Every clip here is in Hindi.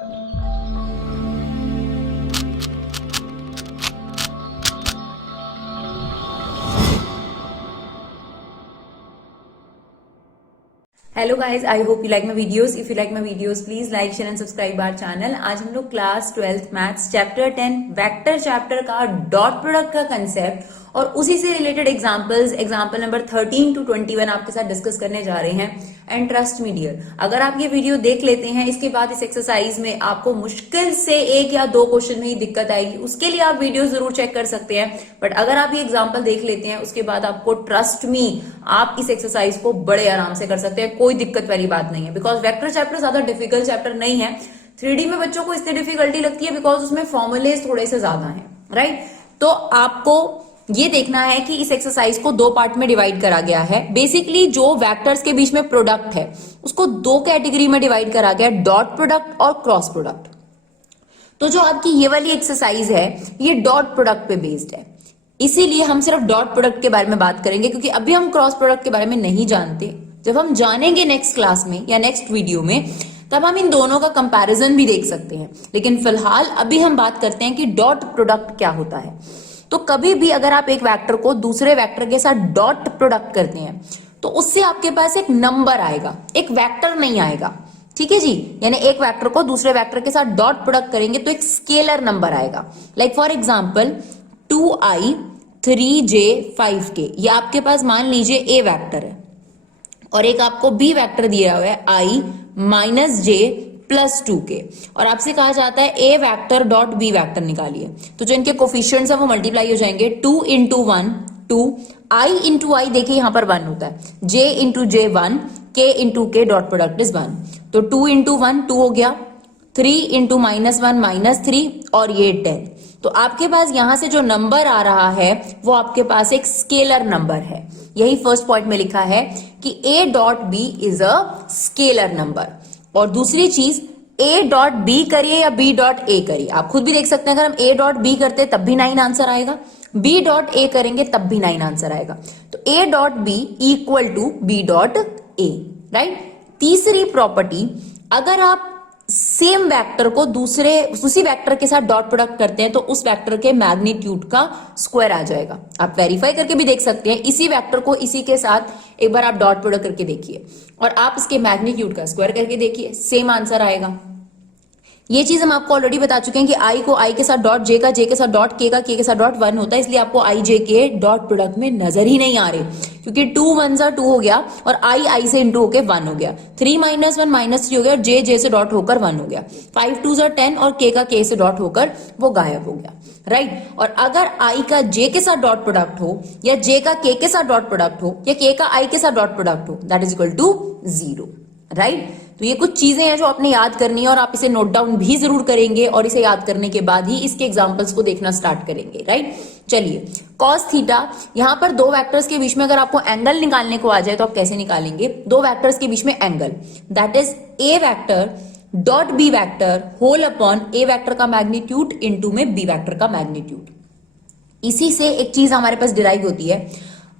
Hello guys, I hope you like my videos. If you like my videos please like share and subscribe our channel. आज हम लोग class 12th maths chapter 10 vector chapter का डॉट प्रोडक्ट का कंसेप्ट और उसी से रिलेटेड एग्जाम्पल नंबर 13 to 21 आपके साथ डिस्कस करने जा रहे हैं. एंड ट्रस्ट मी डियर, अगर आप ये वीडियो देख लेते हैं, इसके बाद इस एक्सरसाइज में आपको मुश्किल से 1 या 2 क्वेश्चन में ही दिक्कत आएगी. उसके लिए आप वीडियो जरूर चेक कर सकते हैं, बट अगर आप ये एग्जाम्पल देख लेते हैं उसके बाद आपको ट्रस्ट मी आप इस एक्सरसाइज को बड़े आराम से कर सकते हैं. कोई दिक्कत वाली बात नहीं है, बिकॉज वेक्टर चैप्टर ज्यादा डिफिकल्ट चैप्टर नहीं है. 3D में बच्चों को इसलिए डिफिकल्टी लगती है बिकॉज उसमें फॉर्मुलेज थोड़े से ज्यादा है, राइट. तो आपको ये देखना है कि इस एक्सरसाइज को 2 पार्ट में डिवाइड करा गया है. बेसिकली जो वेक्टर्स के बीच में प्रोडक्ट है उसको 2 कैटेगरी में डिवाइड करा गया है, डॉट प्रोडक्ट और क्रॉस प्रोडक्ट. तो जो आपकी ये वाली एक्सरसाइज है ये डॉट प्रोडक्ट पे बेस्ड है, इसीलिए हम सिर्फ डॉट प्रोडक्ट के बारे में बात करेंगे, क्योंकि अभी हम क्रॉस प्रोडक्ट के बारे में नहीं जानते. जब हम जानेंगे नेक्स्ट क्लास में या नेक्स्ट वीडियो में, तब हम इन दोनों का कंपैरिजन भी देख सकते हैं. लेकिन फिलहाल अभी हम बात करते हैं कि डॉट प्रोडक्ट क्या होता है. तो कभी भी अगर आप एक वेक्टर को दूसरे वेक्टर के साथ डॉट प्रोडक्ट करते हैं तो उससे आपके पास एक नंबर आएगा, एक वेक्टर नहीं आएगा. ठीक है जी, यानी एक वेक्टर को दूसरे वेक्टर के साथ डॉट प्रोडक्ट करेंगे तो एक स्केलर नंबर आएगा. Like for example 2i 3j 5k, ये आपके पास मान लीजिए ए वेक्टर है और एक आपको बी वेक्टर दिया हुआ है i minus J plus 2k, और आपसे कहा जाता है A vector dot B vector निकालिए. तो जो इनके कोफिशिएंट्स हैं वो मल्टीप्लाई हो जाएंगे. 2 इंटू 1 2, i इंटू आई देखिए यहां पर 1 होता है, j इंटू जे 1, k इंटू के डॉट प्रोडक्ट इज 1. तो 2 इंटू 1 2 हो गया, 3 इंटू माइनस 1 माइनस 3 और ये 10. तो आपके पास यहां से जो नंबर आ रहा है वो आपके पास एक स्केलर नंबर है. यही फर्स्ट पॉइंट में लिखा है कि a dot b is a scalar number. और दूसरी चीज a डॉट b करिए या b डॉट a करिए, आप खुद भी देख सकते हैं, अगर हम a डॉट b करते हैं तब भी 9 आंसर आएगा, b डॉट a करेंगे तब भी 9 आंसर आएगा. तो a dot b equal to b dot a, right. तीसरी प्रॉपर्टी, अगर आप सेम वेक्टर को उसी वेक्टर के साथ डॉट प्रोडक्ट करते हैं तो उस वेक्टर के मैग्नीट्यूड का स्क्वायर आ जाएगा. आप वेरीफाई करके भी देख सकते हैं, इसी वेक्टर को इसी के साथ एक बार आप डॉट प्रोडक्ट करके देखिए और आप इसके मैग्नीट्यूड का स्क्वायर करके देखिए, सेम आंसर आएगा. ये चीज हम आपको ऑलरेडी बता चुके हैं कि आई को आई के साथ डॉट, जे का जे के साथ डॉट, के का के के साथ डॉट 1 होता है, इसलिए आपको आई जे के डॉट प्रोडक्ट में नजर ही नहीं आ रहे, क्योंकि 2 1 सा 2 हो गया और आई से इंटू होकर 1 हो गया, 3 माइनस 1 माइनस 3 हो गया और जे से डॉट होकर 1 हो गया, 5 2 सा 10 और के का के से डॉट होकर वो गायब हो गया, राइट. और अगर आई का जे के साथ डॉट प्रोडक्ट हो या जे का के साथ डॉट प्रोडक्ट हो या के का आई के साथ डॉट प्रोडक्ट हो, that is equal to 0, right. तो ये कुछ चीजें हैं जो आपने याद करनी है और आप इसे नोट डाउन भी जरूर करेंगे और इसे याद करने के बाद ही इसके एग्जांपल्स को देखना स्टार्ट करेंगे, राइट. चलिए, कॉस थीटा, यहां पर 2 वेक्टर्स के बीच में अगर आपको एंगल निकालने को आ जाए तो आप कैसे निकालेंगे? 2 वेक्टर्स के बीच में angle, that is a vector dot B vector whole upon a vector का मैग्नीट्यूड इंटू में बी वेक्टर का मैग्नीट्यूड. इसी से एक चीज हमारे पास डिराइव होती है,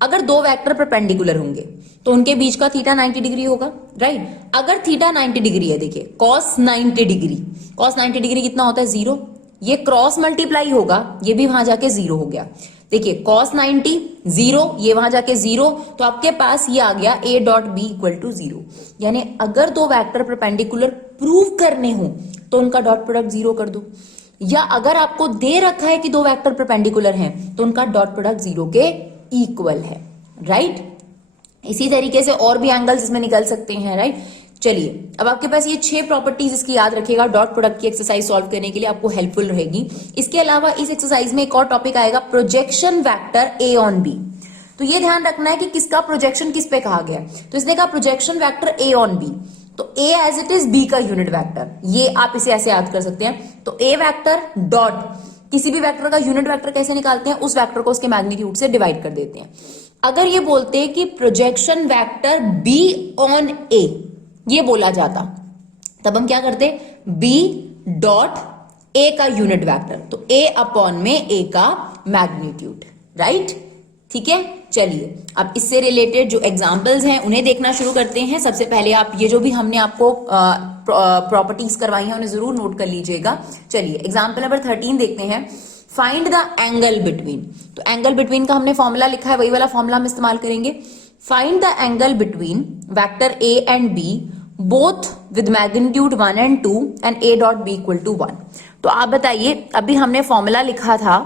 अगर 2 वेक्टर परपेंडिकुलर होंगे तो उनके बीच का थीटा 90 डिग्री होगा, राइट. अगर थीटा 90 डिग्री है, देखिए कॉस 90 डिग्री, कॉस 90 डिग्री कितना होता है? 0. ये क्रॉस मल्टीप्लाई होगा, ये भी वहां जाके 0 हो गया. देखिए कॉस 90 0, ये वहां जाके 0, तो आपके पास ये आ गया a dot b equal to 0. यानी अगर 2 वेक्टर परपेंडिकुलर प्रूव करने हो तो उनका डॉट प्रोडक्ट 0 कर दो, या अगर आपको दे रखा है कि 2 वेक्टर परपेंडिकुलर हैं तो उनका डॉट प्रोडक्ट 0 के इक्वल है, राइट. इसी तरीके से और भी एंगल्स इसमें निकल सकते हैं, राइट. चलिए, अब आपके पास ये 6 प्रॉपर्टीज इसकी याद रखिएगा, डॉट प्रोडक्ट की एक्सरसाइज सॉल्व करने के लिए आपको हेल्पफुल रहेगी. इसके अलावा इस एक्सरसाइज में एक और टॉपिक आएगा, projection vector a on B. तो ये ध्यान रखना है कि किसका प्रोजेक्शन किस पे कहा गया है. तो इसने कहा projection vector a on B, तो a as it is b का यूनिट वेक्टर, ये आप इसे ऐसे याद कर सकते हैं. तो ए वेक्टर डॉट किसी भी वेक्टर का यूनिट वेक्टर कैसे निकालते हैं? उस वेक्टर को उसके मैग्नीट्यूड से डिवाइड कर देते हैं. अगर ये बोलते हैं कि प्रोजेक्शन वेक्टर बी ऑन ए, ये बोला जाता, तब हम क्या करते? बी डॉट ए का यूनिट वेक्टर, तो ए अपॉन में ए का मैग्नीट्यूड, राइट. ठीक है, चलिए अब इससे रिलेटेड जो एग्जांपल्स हैं उन्हें देखना शुरू करते हैं। सबसे पहले आप ये जो भी हमने आपको प्रॉपर्टीज करवाई हैं उन्हें जरूर नोट कर लीजिएगा। चलिए एग्जांपल नंबर 13 देखते हैं। Find the angle between. तो एंगल बिटवीन का हमने फॉर्मूला लिखा है, वही वाला फॉर्मूला हम इस्तेमाल करेंगे। Find the angle between vector a and b both with magnitude 1 and 2 and a dot b equal to 1। तो आप बताइए, अभी हमने फॉर्मूला लिखा था,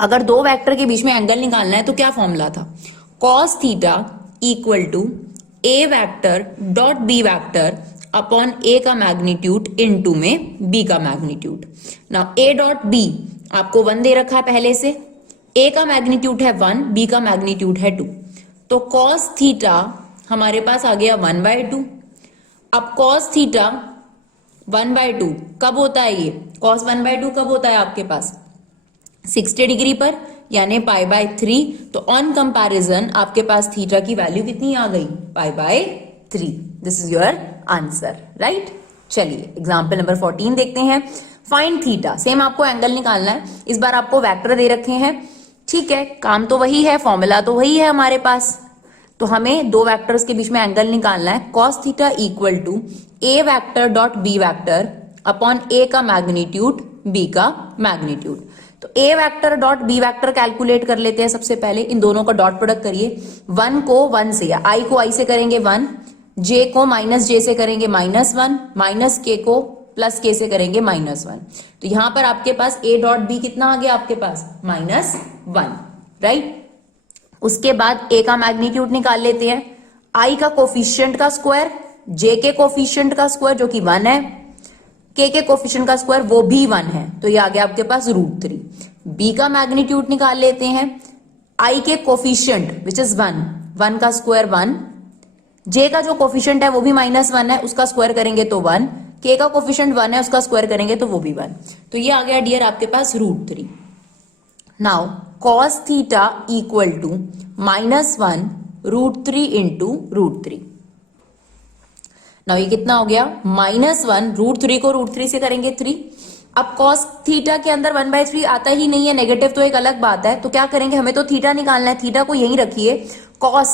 अगर दो वेक्टर के बीच में एंगल निकालना है तो क्या फॉर्मूला था? cos theta equal to A vector dot B vector upon A का मैग्नीट्यूड इनटू में बी का magnitude. Now A dot B आपको 1 दे रखा है पहले से, ए का मैग्नीट्यूड है 1, बी का मैग्नीट्यूड है 2, तो cos थीटा हमारे पास आ गया 1/2। अब cos थीटा 1/2 कब होता है? ये cos 1/2 कब होता है आपके पास? 60 डिग्री पर, यानी π/3। तो ऑन कंपैरिजन आपके पास थीटा की वैल्यू कितनी आ गई? π/3। This is your answer, right. चलिए एग्जांपल नंबर 14 देखते हैं। फाइंड थीटा, सेम आपको एंगल निकालना है, इस बार आपको वेक्टर दे रखे हैं, ठीक है, काम तो वही है, फॉर्मूला तो वही है हमारे पास। तो हमें दो वेक्टर्स के बीच में एंगल निकालना है। cos theta equal to A vector dot B vector upon A का मैग्नीट्यूड बी का मैग्नीट्यूड। तो A vector dot B vector calculate कर लेते हैं। सबसे पहले इन दोनों का डॉट प्रोडक्ट करिए। 1 को 1 से, या आई को आई से करेंगे 1, जे को माइनस जे से करेंगे -1, माइनस के को प्लस के से करेंगे -1। तो यहां पर आपके पास ए डॉट बी कितना आ गया आपके पास? -1, राइट। उसके बाद ए का मैग्नीट्यूड निकाल लेते हैं। आई का कोफिशिएंट का स्क्वायर, जे के कोफिशिएंट का स्क्वायर जो कि 1 है, के कोफिशिएंट का स्क्वायर वो भी 1 है, तो ये आ गया आपके पास √3। बी का मैग्नीट्यूड निकाल लेते हैं। आई के कोफिशिएंट विच इज 1 का स्क्वायर 1, जे का जो कोफिशिएंट है वो भी -1 है, उसका स्क्वायर करेंगे तो 1, के का कोफिशिएंट 1 है, उसका स्क्वायर करेंगे तो वो भी 1। तो ये आ गया डियर आपके पास √3। Now cos theta equal to -1 √3 into √3। Now ये कितना हो गया? -1 √3 को √3 से करेंगे 3। अब cos थीटा के अंदर 1/3 आता ही नहीं है, नेगेटिव तो एक अलग बात है। तो क्या करेंगे, हमें तो थीटा निकालना है, थीटा को यहीं रखिए, cos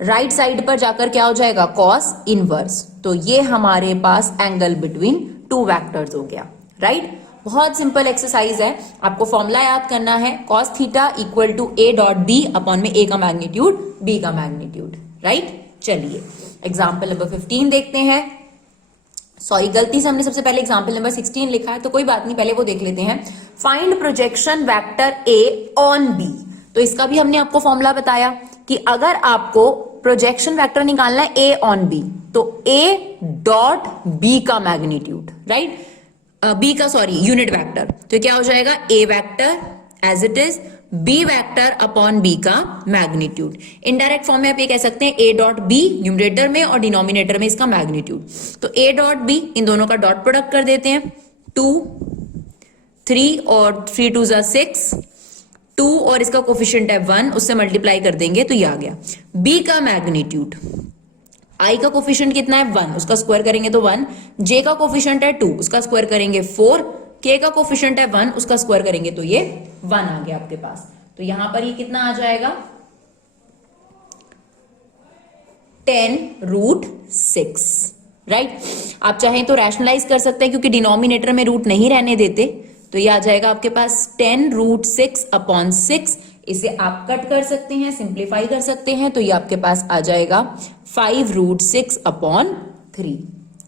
राइट साइड पर जाकर क्या हो जाएगा? cos inverse. तो ये हमारे पास एंगल बिटवीन टू वेक्टर्स हो गया, राइट। बहुत सिंपल एक्सरसाइज है, आपको फॉर्मूला याद करना है। cos theta equal to a dot b upon में ए का मैग्नीट्यूड बी का मैग्नीट्यूड, राइट। चलिए एग्जाम्पल नंबर 15 देखते हैं। सॉरी, गलती से हमने सबसे पहले एग्जाम्पल नंबर 16 लिखा है, तो कोई बात नहीं, पहले वो देख लेते हैं। Find projection vector a on B. तो इसका भी हमने आपको फॉर्मूला बताया कि अगर आपको प्रोजेक्शन वेक्टर निकालना है ए ऑन बी, तो ए डॉट बी का मैग्नीट्यूड, राइट, बी का सॉरी यूनिट वेक्टर, तो क्या हो जाएगा? A vector as it is, B vector upon B का मैग्नीट्यूड। इनडायरेक्ट फॉर्म में आप ये कह सकते हैं ए डॉट बी न्यूमरेटर में और डिनोमिनेटर में इसका मैग्नीट्यूड। तो ए डॉट बी, इन दोनों का डॉट प्रोडक्ट कर देते हैं। 2, 3 और 3 2 6, 2 और इसका कोफिशिएंट है 1, उससे मल्टीप्लाई कर देंगे तो ये आ गया। बी का मैग्नीट्यूड, आई का कोफिशिएंट कितना है? 1, उसका स्क्वायर करेंगे तो 1, जे का कोफिशिएंट है 2, उसका स्क्वायर करेंगे 4, के का कोफिशिएंट है 1, उसका स्क्वायर करेंगे तो ये 1 आ गया आपके पास। तो यहां पर ये कितना आ जाएगा? 10√6, राइट। आप चाहें तो रैशनलाइज कर सकते हैं, क्योंकि डिनोमिनेटर में रूट नहीं रहने देते, तो ये आ जाएगा आपके पास 10√6 अपॉन 6। इसे आप कट कर सकते हैं, सिंप्लीफाई कर सकते हैं, तो ये आपके पास आ जाएगा 5√6 अपॉन 3,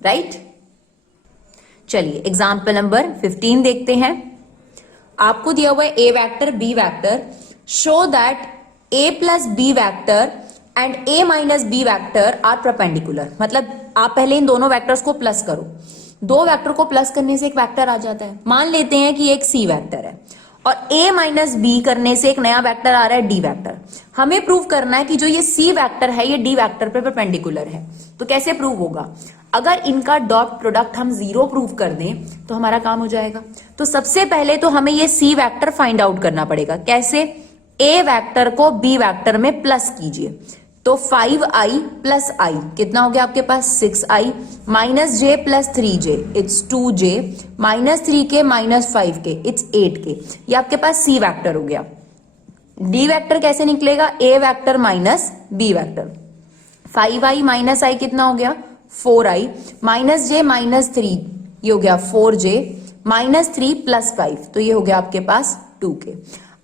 राइट। चलिए एग्जाम्पल नंबर 15 देखते हैं। आपको दिया हुआ है A vector B vector, show that A plus B vector and A minus B vector are perpendicular. मतलब आप पहले इन दोनों वेक्टर्स को प्लस करो, दो वेक्टर को प्लस करने से एक वेक्टर आ जाता है। मान लेते हैं कि एक सी वेक्टर है और a माइनस बी करने से एक नया वेक्टर आ रहा है डी वेक्टर। हमें प्रूव करना है कि जो ये सी वेक्टर है ये डी वेक्टर पे परपेंडिकुलर है। तो कैसे प्रूव होगा? अगर इनका डॉट प्रोडक्ट हम 0 प्रूव कर दें तो हमारा काम हो जाएगा। तो सबसे पहले तो हमें ये सी वेक्टर फाइंड आउट करना पड़ेगा। कैसे? a वेक्टर को b वेक्टर में प्लस कीजिए, तो 5i प्लस i कितना हो गया आपके पास? 6i minus j plus 3j it's 2j minus 3k minus 5k it's 8k। ये आपके पास c वेक्टर हो गया। डी वेक्टर कैसे निकलेगा, A vector minus B vector. 5i minus I कितना हो गया 4i, माइनस जे माइनस 3 ये हो गया 4j, माइनस 3 प्लस 5 तो ये हो गया आपके पास 2k।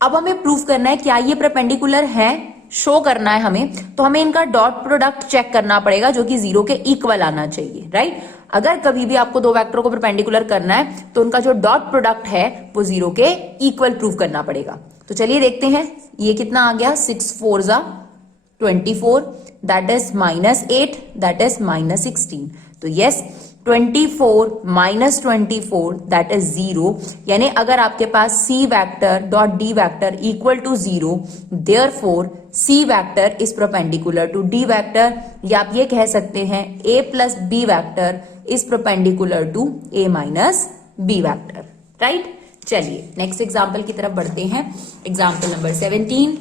अब हमें प्रूफ करना है क्या ये परपेंडिकुलर है, शो करना है हमें, तो हमें इनका डॉट प्रोडक्ट चेक करना पड़ेगा जो कि 0 के इक्वल आना चाहिए, राइट। अगर कभी भी आपको दो वेक्टर को परपेंडिकुलर करना है तो उनका जो डॉट प्रोडक्ट है वो 0 के इक्वल प्रूफ करना पड़ेगा। तो चलिए देखते हैं, ये कितना आ गया 6 4 जा 24, दैट इज -8, दैट इज -16। तो यस 24 माइनस 24 दैट इज 0, यानी अगर आपके पास C vector dot D vector equal to 0, therefore C vector is perpendicular to D vector, या आप ये कह सकते हैं A plus B vector is perpendicular to A minus B vector, right. चलिए नेक्स्ट एग्जाम्पल की तरफ बढ़ते हैं। Example number 17,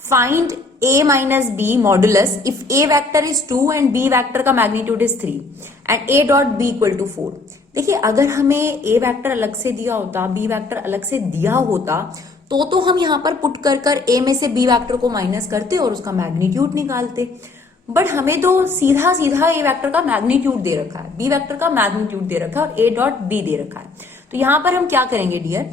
find a minus b modulus if a vector is 2 and b vector का magnitude is 3 and a dot b equal to 4। देखिए अगर हमें a वेक्टर अलग से दिया होता, b वेक्टर अलग से दिया होता तो हम यहां पर पुट कर a में से b वेक्टर को माइनस करते और उसका मैग्नीट्यूड निकालते, बट हमें तो सीधा सीधा a वेक्टर का मैग्नीट्यूड दे रखा है, b वेक्टर का मैग्नीट्यूड दे रखा है और a डॉट b दे रखा है। तो यहां पर हम क्या करेंगे डियर,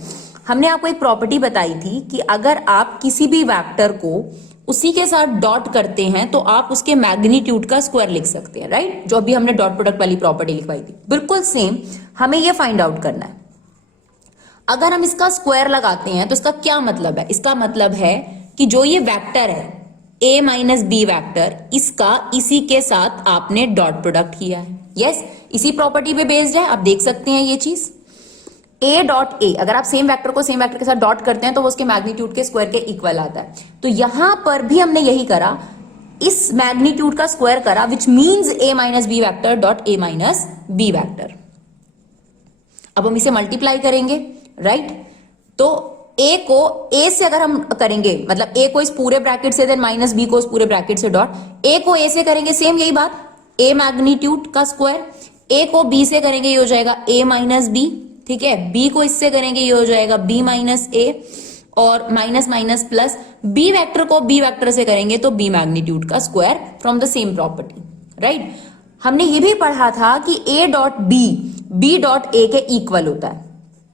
हमने आपको एक प्रॉपर्टी बताई थी कि अगर आप किसी भी वेक्टर को उसी के साथ डॉट करते हैं तो आप उसके मैग्नीट्यूड का स्क्वायर लिख सकते हैं, राइट। जो अभी हमने डॉट प्रोडक्ट वाली प्रॉपर्टी लिखवाई थी, बिल्कुल सेम हमें ये फाइंड आउट करना है। अगर हम इसका स्क्वायर लगाते हैं तो इसका क्या मतलब है, इसका मतलब है कि जो ये वेक्टर है a माइनस बी वेक्टर, इसका इसी के साथ आपने डॉट प्रोडक्ट किया है। यस इसी प्रॉपर्टी पे बेस्ड है, आप देख सकते हैं ये चीज a डॉट ए, अगर आप सेम वेक्टर को सेम वेक्टर के साथ डॉट करते हैं तो वो उसके मैग्नीट्यूड के स्क्वायर के इक्वल आता है। तो यहां पर भी हमने यही करा, इस मैग्नीट्यूड का स्क्वायर करा, which means a minus B vector dot a minus B vector. अब हम इसे मल्टीप्लाई करेंगे, राइट। तो a को a से अगर हम करेंगे, मतलब a को इस पूरे ब्रैकेट से, देन माइनस b को इस पूरे ब्रैकेट से डॉट, a को a से करेंगे सेम यही बात, a मैग्नीट्यूड का स्क्वायर, a को b से करेंगे ये हो जाएगा a माइनस b, ठीक है। b को इससे करेंगे ये हो जाएगा b माइनस a, और minus minus plus, b vector को b वेक्टर से करेंगे तो b मैग्नीट्यूड का square from the same property, right. हमने ये भी पढ़ा था कि a dot b dot a के इक्वल होता है,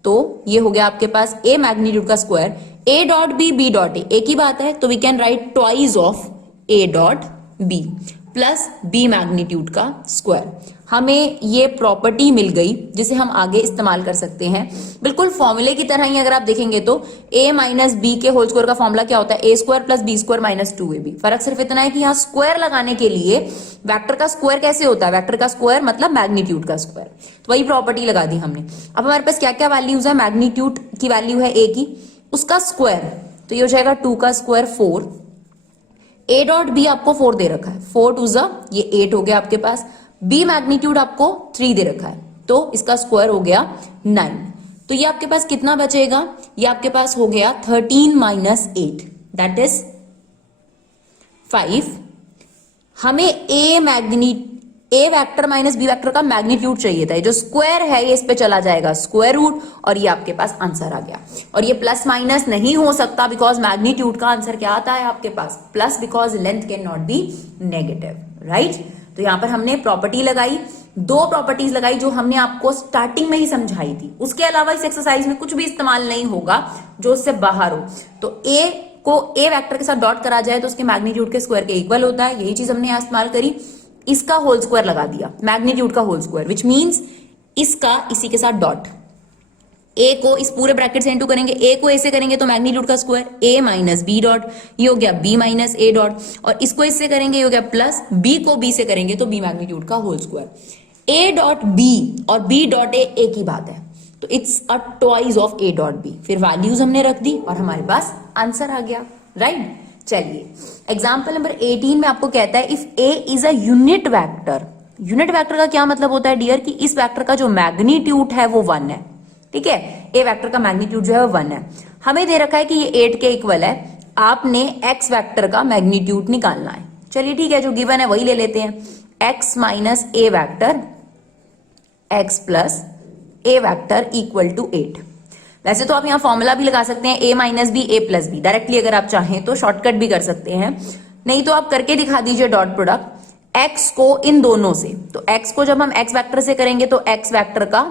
तो ये हो गया आपके पास a मैग्नीट्यूड का square, a dot b dot a एक ही बात है, तो we can write twice of a dot b plus b magnitude का स्क्वायर। हमें ये प्रॉपर्टी मिल गई जिसे हम आगे इस्तेमाल कर सकते हैं, बिल्कुल फॉर्मूले की तरह ही। अगर आप देखेंगे तो a माइनस बी के होल स्क्वायर का फॉर्मूला क्या होता है, a square plus b square minus 2ab। फर्क सिर्फ इतना है कि यहाँ स्क्वायर लगाने के लिए वेक्टर का स्क्वायर कैसे होता है, वेक्टर का स्क्वायर मतलब मैग्नीट्यूड का स्क्वायर, तो वही प्रॉपर्टी लगा दी हमने। अब हमारे पास क्या क्या वैल्यूज है, मैग्नीट्यूड की वैल्यू है a की, उसका स्क्वायर तो ये हो जाएगा 2 का स्क्वायर 4, a डॉट b आपको 4 दे रखा है, 4 2 जा ये 8 हो गया आपके पास, b मैग्नीट्यूड आपको 3 दे रखा है तो इसका स्क्वायर हो गया 9। तो ये आपके पास कितना बचेगा, ये आपके पास हो गया 13 माइनस 8 दैट इज 5। हमें a vector minus b vector का मैग्नीट्यूड चाहिए था, जो स्क्वायर है ये इस पे चला जाएगा स्क्वायर रूट, और ये आपके पास आंसर आ गया। और ये प्लस माइनस नहीं हो सकता बिकॉज मैग्नीट्यूड का आंसर क्या आता है आपके पास plus, because length can not be negative, right. तो यहां पर हमने प्रॉपर्टी लगाई, दो प्रॉपर्टीज लगाई जो हमने आपको स्टार्टिंग में ही समझाई थी, उसके अलावा इस एक्सरसाइज में कुछ भी इस्तेमाल नहीं होगा जो उससे बाहर हो। तो a को a वेक्टर के साथ डॉट करा जाए तो उसके मैग्नीट्यूड के स्क्वायर के इक्वल होता है, यही चीज हमने यहां इस्तेमाल करी। इसका होल स्क्वायर लगा दिया, मैग्नीट्यूड का होल स्क्वायर, विच मींस इसका इसी के साथ डॉट, a को इस पूरे ब्रैकेट से इंटू करेंगे, a को a से करेंगे तो मैग्नीट्यूड का square a minus b dot, ये हो गया b माइनस a डॉट, और इसको इससे करेंगे ये हो गया प्लस, b को b से करेंगे तो b मैग्नीट्यूड का whole square. a dot b और b डॉट a एक ही बात है, तो it's a twice of a dot b। फिर वैल्यूज हमने रख दी और हमारे पास आंसर आ गया, राइट। चलिए एग्जाम्पल नंबर 18 में आपको कहता है if a is a unit vector. Unit vector का क्या मतलब होता है डियर, कि इस वेक्टर का जो मैग्नीट्यूड है वो 1 है, ठीक है। a वेक्टर का मैग्नीट्यूड जो है वो 1 है, हमें दे रखा है कि ये 8 के इक्वल है, आपने x वेक्टर का मैग्नीट्यूड निकालना है। चलिए ठीक है, जो गिवन है वही ले लेते हैं, x minus a vector x plus a vector equal to 8। वैसे तो आप यहाँ फॉर्मूला भी लगा सकते हैं a minus b a plus b, directly अगर आप चाहें तो शॉर्टकट भी कर सकते हैं, नहीं तो आप करके दिखा दीजिए डॉट प्रोडक्ट x को इन दोनों से। तो x को जब हम x वेक्टर से करेंगे तो x वेक्टर का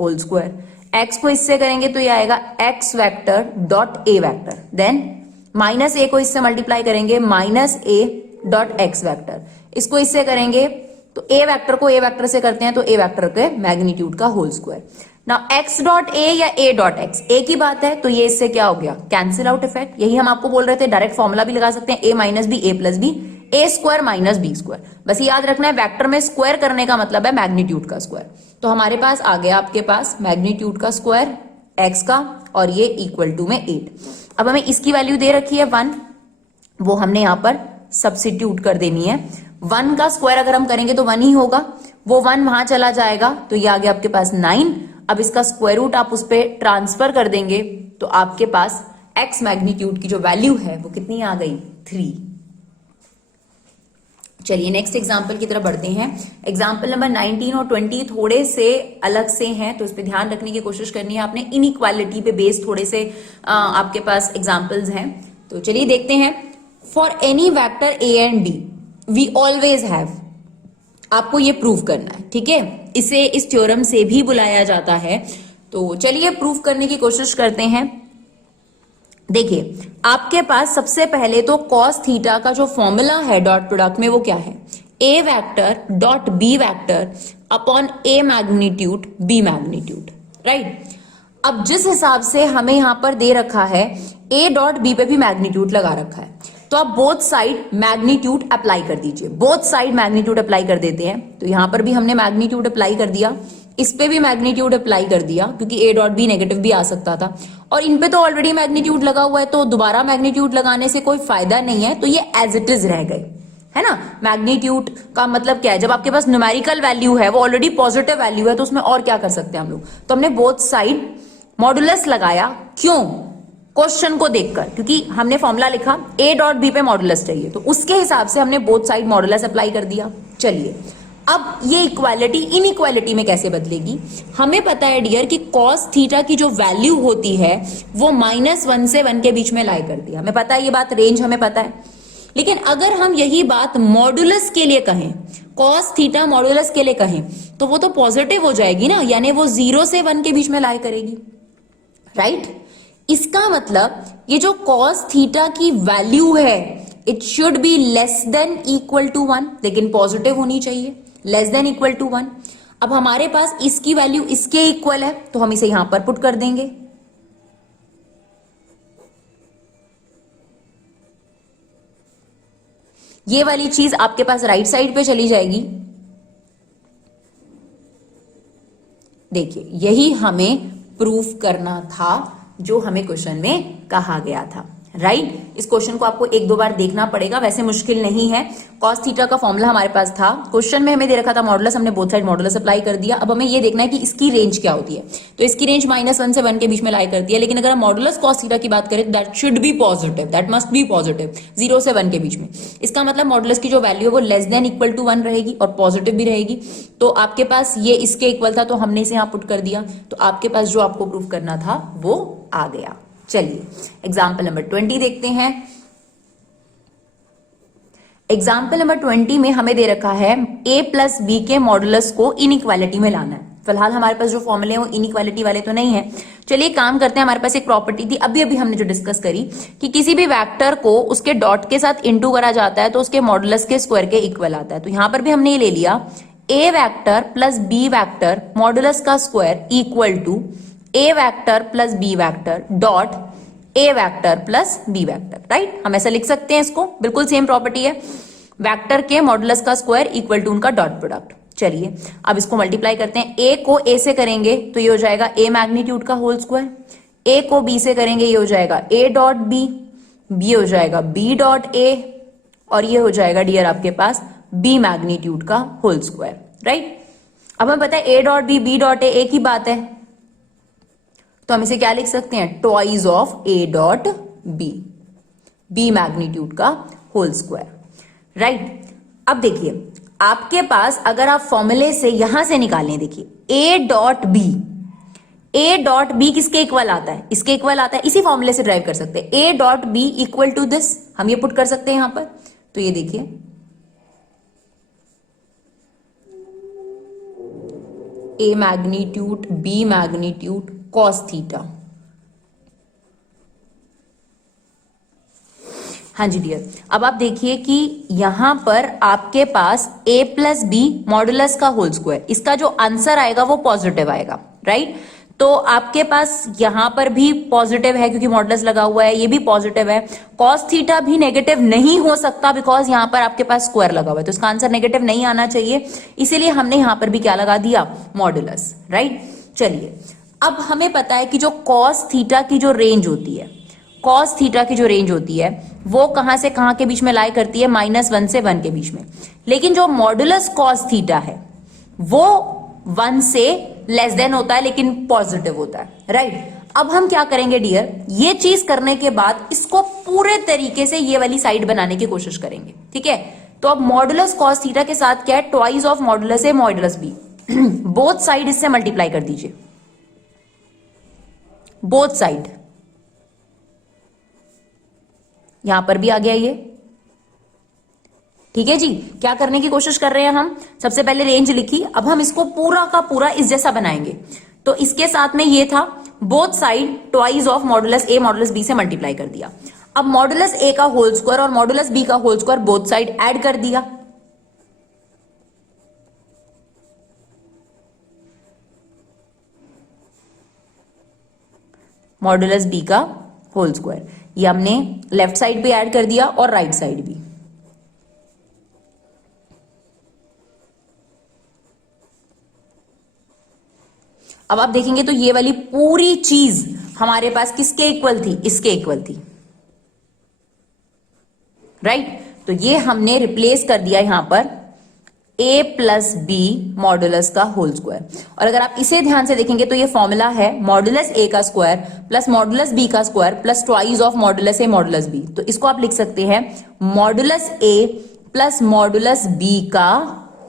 होल स्क्वायर, x को इससे करेंगे तो ये आएगा x vector dot a vector, then minus a को इससे मल्टीप्लाई करेंगे minus a dot x vector, इसको इससे करेंगे तो a वेक्टर को a वेक्टर से करते हैं तो a वेक्टर के मैग्नीट्यूड का whole square. Now x dot a या a डॉट x, a की बात है तो ये इससे क्या हो गया, कैंसिल आउट इफेक्ट। यही हम आपको बोल रहे थे, डायरेक्ट फॉर्मूला भी लगा सकते हैं a minus b a plus b, a square minus b square. बस याद रखना है वेक्टर में स्क्वायर करने का मतलब है मैग्नीट्यूड का स्क्वायर। तो हमारे पास आ गया आपके पास मैग्नीट्यूड का स्क्वायर x का, और ये इक्वल टू में 8। अब हमें इसकी वैल्यू दे रखी है 1, वो हमने यहां पर सब्सिट्यूट कर देनी है। 1 का स्क्वायर अगर हम करेंगे तो 1 ही होगा, वो 1 वहां चला जाएगा तो ये आ गया आपके पास 9। अब इसका स्क्वायर रूट आप उस पर ट्रांसफर कर देंगे तो आपके पास x मैग्नीट्यूड की जो वैल्यू है वो कितनी आ गई, 3। चलिए नेक्स्ट एग्जाम्पल की तरफ बढ़ते हैं। एग्जाम्पल नंबर 19 और 20 थोड़े से अलग से हैं, तो इस पे ध्यान रखने की कोशिश करनी है आपने। इनइक्वालिटी पे बेस्ड थोड़े से आपके पास एग्जाम्पल्स हैं, तो चलिए देखते हैं। For any vector a and b we always have, आपको ये प्रूव करना है, ठीक है। इसे इस थ्योरम से भी बुलाया जाता है, तो चलिए प्रूव करने की कोशिश करते हैं। देखिए आपके पास सबसे पहले तो कॉस थीटा का जो फॉर्मूला है डॉट प्रोडक्ट में वो क्या है, a vector dot b vector upon a magnitude b magnitude, right. अब जिस हिसाब से हमें यहां पर दे रखा है a डॉट b पे भी मैग्नीट्यूड लगा रखा है, तो आप बोथ साइड मैग्नीट्यूड अप्लाई कर दीजिए। बोथ साइड मैग्नीट्यूड अप्लाई कर देते हैं, तो यहां पर भी हमने मैग्नीट्यूड अप्लाई कर दिया, इस पे भी मैग्नीट्यूड अप्लाई कर दिया, क्योंकि a डॉट बी नेगेटिव भी आ सकता था, और इन पे तो ऑलरेडी मैग्नीट्यूड लगा हुआ है, तो दोबारा मैग्नीट्यूड लगाने से कोई फायदा नहीं है, तो ये एज इट इज रह गए, है ना। मैग्नीट्यूड का मतलब क्या है, जब आपके पास न्यूमेरिकल वैल्यू है, वो ऑलरेडी पॉजिटिव वैल्यू है, तो उसमें और क्या कर सकते हैं हम लोग। तो हमने बोथ साइड मॉडुलस लगाया, क्यों, क्वेश्चन को देखकर, क्योंकि हमने फॉर्मूला लिखा a डॉट बी पे मॉडुलस चाहिए, तो उसके हिसाब से हमने बोथ साइड मॉडुलस अप्लाई कर दिया। चलिए अब ये इक्वालिटी इनइक्वालिटी में कैसे बदलेगी, हमें पता है डियर कि कॉस थीटा की जो वैल्यू होती है वो -1 से 1 के बीच में लाई करती है, हमें पता है ये बात, रेंज हमें पता है। लेकिन अगर हम यही बात मॉडुलस के लिए कहें, कॉस थीटा मॉडुलस के लिए कहें, तो वो तो पॉजिटिव हो जाएगी ना, यानी वो 0 से 1 के बीच में लाई करेगी, राइट। इसका मतलब ये जो कॉस थीटा की वैल्यू है it should be less than equal to 1, लेकिन पॉजिटिव होनी चाहिए, लेस देन इक्वल टू 1। अब हमारे पास इसकी वैल्यू इसके इक्वल है, तो हम इसे यहां पर पुट कर देंगे। ये वाली चीज आपके पास राइट साइड पे चली जाएगी। देखिए यही हमें प्रूफ करना था जो हमें क्वेश्चन में कहा गया था, राइट। इस क्वेश्चन को आपको 1-2 बार देखना पड़ेगा, वैसे मुश्किल नहीं है। कॉस थीटा का फॉर्मूला हमारे पास था, क्वेश्चन में हमें दे रखा था मॉडुलस, हमने बोथ साइड मॉडुलस अप्लाई कर दिया। अब हमें ये देखना है कि इसकी रेंज क्या होती है, तो इसकी रेंज -1 से 1 के बीच में लाई करती है, लेकिन अगर हम मॉडुलस कॉस थीटा की बात करें that should be positive, that must be positive, 0 से 1 के बीच में। इसका मतलब मॉडुलस की जो वैल्यू है वो लेस देन इक्वल टू 1 रहेगी और पॉजिटिव भी रहेगी। तो आपके पास ये इसके इक्वल था, तो हमने इसे यहाँ पुट कर दिया, तो आपके पास जो आपको प्रूफ करना था वो आ गया। चलिए एग्जाम्पल नंबर 20 देखते हैं। एग्जाम्पल नंबर 20 में हमें दे रखा है a प्लस बी के मॉडुलस को इनइक्वालिटी में लाना है। फिलहाल हमारे पास जो फॉर्मूले हैं वो इनइक्वालिटी वाले तो नहीं है। चलिए काम करते हैं, हमारे पास एक प्रॉपर्टी थी अभी अभी हमने जो डिस्कस करी कि किसी भी वेक्टर को उसके डॉट के साथ इनटू करा जाता है तो उसके मॉडुलस के स्क्वायर के इक्वल आता है। तो यहां पर भी हमने ये ले लिया a vector plus b vector modulus का square equal to a vector plus b vector dot a vector plus b vector, right. हम ऐसा लिख सकते हैं इसको, बिल्कुल सेम प्रॉपर्टी है, वेक्टर के मॉडुलस का स्क्वायर इक्वल टू उनका डॉट प्रोडक्ट। चलिए अब इसको मल्टीप्लाई करते हैं, a को a से करेंगे तो ये हो जाएगा a मैग्नीट्यूड का होल स्क्वायर, a को b से करेंगे ये हो जाएगा a डॉट b, b हो जाएगा b डॉट a, और ये हो जाएगा डियर आपके पास b मैग्नीट्यूड का होल स्क्वायर, राइट। अब हमें पता है a dot b dot a एक ही बात है, तो हम इसे क्या लिख सकते हैं, twice of a dot b magnitude का होल स्क्वायर, राइट। अब देखिए आपके पास अगर आप फॉर्मूले से यहां से निकालें, देखिए a dot b a dot b किसके इक्वल आता है, इसके इक्वल आता है, इसी फॉर्मूले से ड्राइव कर सकते हैं। A dot b equal to this, हम ये पुट कर सकते हैं यहां पर। तो ये देखिए A magnitude B magnitude cos theta. हाँ जी डियर, अब आप देखिए कि यहां पर आपके पास a प्लस बी मॉडुलस का होल स्क्वायर, इसका जो आंसर आएगा वो पॉजिटिव आएगा, राइट। तो आपके पास यहां पर भी पॉजिटिव है क्योंकि मॉडुलस लगा हुआ है, ये भी पॉजिटिव है। कॉस थीटा भी नेगेटिव नहीं हो सकता बिकॉज यहां पर आपके पास स्क्वायर लगा हुआ है, तो इसका आंसर नेगेटिव नहीं आना चाहिए, इसीलिए हमने यहां पर भी क्या लगा दिया, मॉडुलस, राइट। चलिए अब हमें पता है कि जो कॉस थीटा की जो रेंज होती है, कॉस थीटा की जो रेंज होती है वो कहां से कहां के बीच में लाई करती है, -1 से 1 के बीच में। लेकिन जो मॉडुलस कॉस थीटा है वो 1 से लेस देन होता है लेकिन पॉजिटिव होता है, राइट। अब हम क्या करेंगे डियर, ये चीज करने के बाद इसको पूरे तरीके से ये वाली साइड बनाने की कोशिश करेंगे, ठीक है। तो अब मॉडुलस कॉस थीटा के साथ क्या है, twice of modulus a modulus b, both side इससे मल्टीप्लाई कर दीजिए, बोथ साइड। यहां पर भी आ गया ये, ठीक है जी। क्या करने की कोशिश कर रहे हैं हम, सबसे पहले रेंज लिखी, अब हम इसको पूरा का पूरा इस जैसा बनाएंगे। तो इसके साथ में ये था both side twice of modulus a modulus b से मल्टीप्लाई कर दिया। अब मॉडुलस ए का होल स्क्वायर और मॉडुलस बी का whole square both side add कर दिया, मॉडुलस बी का होल स्क्वायर, ये हमने लेफ्ट साइड भी ऐड कर दिया और राइट साइड भी। अब आप देखेंगे तो ये वाली पूरी चीज हमारे पास किसके इक्वल थी, इसके इक्वल थी, राइट। तो ये हमने रिप्लेस कर दिया यहां पर a प्लस बी मॉडुलस का होल स्क्वायर। और अगर आप इसे ध्यान से देखेंगे तो ये फॉर्मूला है मॉडुलस a का स्क्वायर प्लस मॉडुलस b का square plus twice of modulus a modulus b। तो इसको आप लिख सकते हैं modulus a plus modulus b का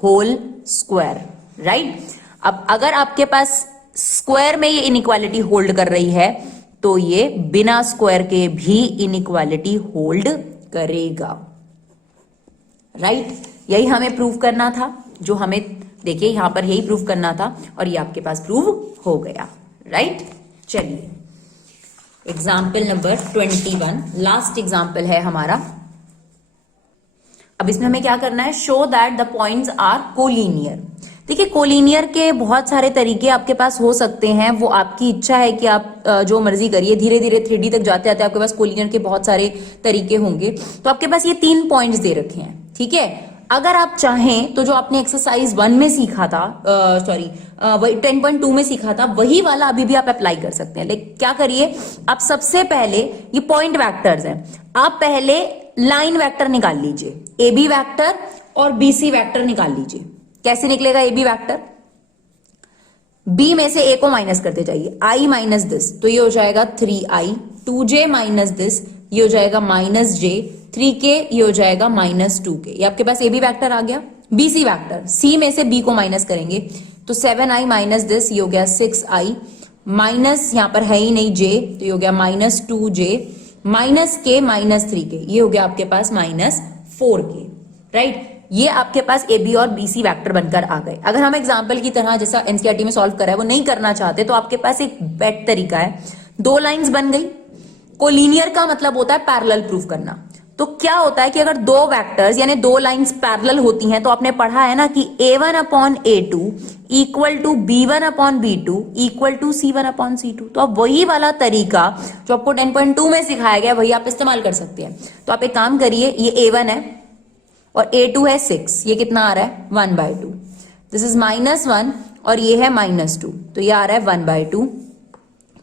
होल स्क्वायर, राइट। अब अगर आपके पास स्क्वायर में ये इनइक्वालिटी होल्ड कर रही है तो ये बिना स्क्वायर के भी इनइक्वालिटी होल्ड करेगा, राइट। यही हमें प्रूव करना था, जो हमें देखिए यहां पर यही प्रूव करना था और ये आपके पास प्रूव हो गया, राइट। चलिए एग्जाम्पल नंबर 21, लास्ट एग्जाम्पल है हमारा। अब इसमें हमें क्या करना है, show that the points are collinear. देखिए कोलिनियर के बहुत सारे तरीके आपके पास हो सकते हैं, वो आपकी इच्छा है कि आप जो मर्जी करिए, धीरे धीरे 3D तक जाते आते आपके पास कोलिनियर के बहुत सारे तरीके होंगे। तो आपके पास ये 3 पॉइंट्स दे रखे हैं, ठीक है। अगर आप चाहें तो जो आपने एक्सरसाइज 1 में सीखा था, सॉरी 10.2 में सीखा था, वही वाला अभी भी आप अप्लाई कर सकते हैं। लेकिन क्या करिए, आप सबसे पहले ये पॉइंट वेक्टर्स हैं, आप पहले लाइन वेक्टर निकाल लीजिए, ए बी वैक्टर और BC वैक्टर निकाल लीजिए। कैसे निकलेगा ए बी वैक्टर, बी में से ए को माइनस करते जाइए, i माइनस दिस, तो ये हो जाएगा 3i, 2j माइनस दिस, ये हो जाएगा -j, 3k ये हो जाएगा -2k। ये आपके पास ए बी वैक्टर आ गया। BC वैक्टर, C में से B को माइनस करेंगे तो 7i माइनस दिस, ये हो गया 6i, माइनस यहां पर है ही नहीं j, तो ये हो गया -2j, -k -3k, ये हो गया आपके पास -4k, राइट। ये आपके पास ए बी और BC वैक्टर बनकर आ गए। अगर हम एग्जाम्पल की तरह जैसा एनसीईआरटी में सॉल्व करा है वो नहीं करना चाहते तो आपके पास एक बेट तरीका है, 2 लाइंस बन गई। कोलिनियर का मतलब होता है पैरेलल प्रूफ करना। तो क्या होता है कि अगर 2 वेक्टर्स यानी 2 लाइंस पैरेलल होती हैं तो आपने पढ़ा है ना कि a1 upon a2 equal to b1 upon b2 equal to c1 upon c2। तो अब वही वाला तरीका जो आपको 10.2 में सिखाया गया वही आप इस्तेमाल कर सकते हैं। तो आप एक काम करिए, ये a1 है और a2 है 6, ये कितना आ रहा है 1/2, दिस इज -1 और ये है -2, तो ये आ रहा है 1/2,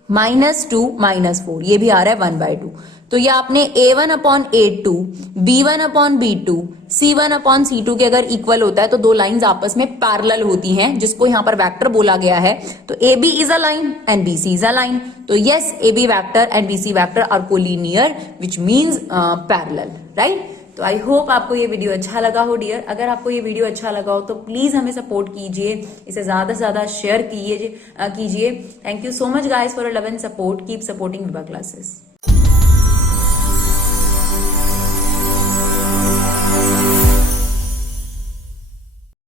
-2 -4, ये भी आ रहा है 1/2। तो ये आपने a1 upon a2, b1 upon b2, c1 upon c2 के अगर इक्वल होता है तो 2 लाइंस आपस में पैरेलल होती हैं, जिसको यहां पर वेक्टर बोला गया है। तो ab is a line and bc is a line, तो yes ab vector and bc vector are collinear which means parallel, right. तो आई होप आपको ये वीडियो अच्छा लगा हो डियर। अगर आपको ये वीडियो अच्छा लगा हो तो प्लीज हमें सपोर्ट कीजिए, इसे ज्यादा से ज्यादा शेयर कीजिए। Thank you so much guys for your love and support. Keep supporting Vibha classes.